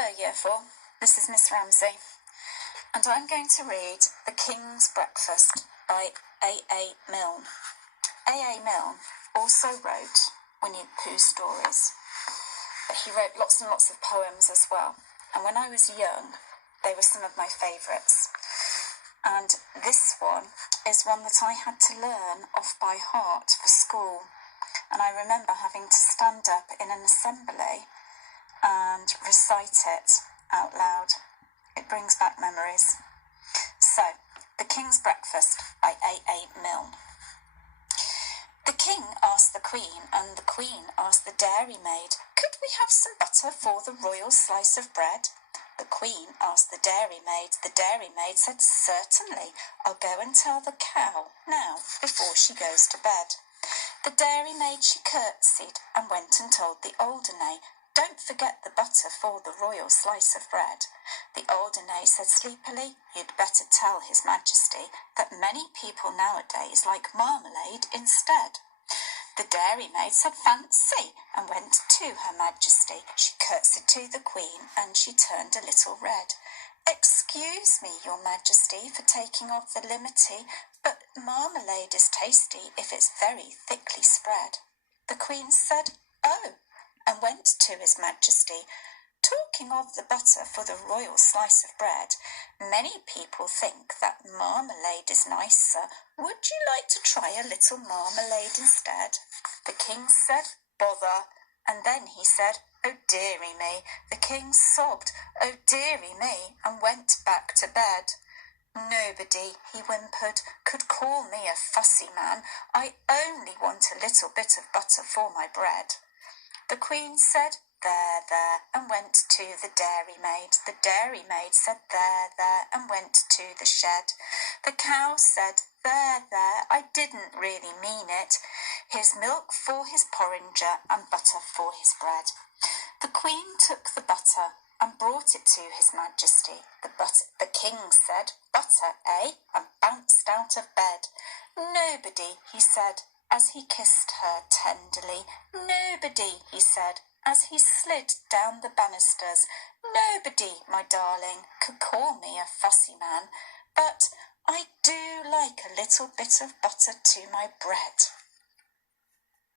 Hello, Year 4. This is Miss Ramsey, and I'm going to read The King's Breakfast by A. Milne. A. Milne also wrote Winnie the Pooh stories, but he wrote lots and lots of poems as well. And when I was young, they were some of my favourites. And this one is one that I had to learn off by heart for school. And I remember having to stand up in an assembly and recite it out loud. It brings back memories. So, The King's Breakfast by A. Milne. The King asked the Queen, and the Queen asked the dairymaid, "Could we have some butter for the royal slice of bread?" The Queen asked the dairymaid. The dairymaid said, "Certainly, I'll go and tell the cow now before she goes to bed." The dairymaid, she curtsied and went and told the Alderney, "Don't forget the butter for the royal slice of bread." The Alderney said sleepily, "You'd better tell His Majesty that many people nowadays like marmalade instead." The dairymaid said fancy and went to Her Majesty. She curtsied to the Queen and she turned a little red. "Excuse me, Your Majesty, for taking off the liberty, but marmalade is tasty if it's very thickly spread." The Queen said, "Oh," and went to His Majesty. "Talking of the butter for the royal slice of bread, many people think that marmalade is nicer. Would you like to try a little marmalade instead?" The King said, "Bother," and then he said, "Oh dearie me." The King sobbed, "Oh dearie me," and went back to bed. "Nobody," he whimpered, "could call me a fussy man. I only want a little bit of butter for my bread." The Queen said, "There, there," and went to the dairymaid. The dairymaid said, "There, there," and went to the shed. The cow said, "There, there, I didn't really mean it. Here's milk for his porringer and butter for his bread." The Queen took the butter and brought it to His Majesty. The King said, "Butter, eh?" and bounced out of bed. "Nobody," he said, as he kissed her tenderly. "Nobody," he said, as he slid down the banisters. "Nobody, my darling, could call me a fussy man, but I do like a little bit of butter to my bread."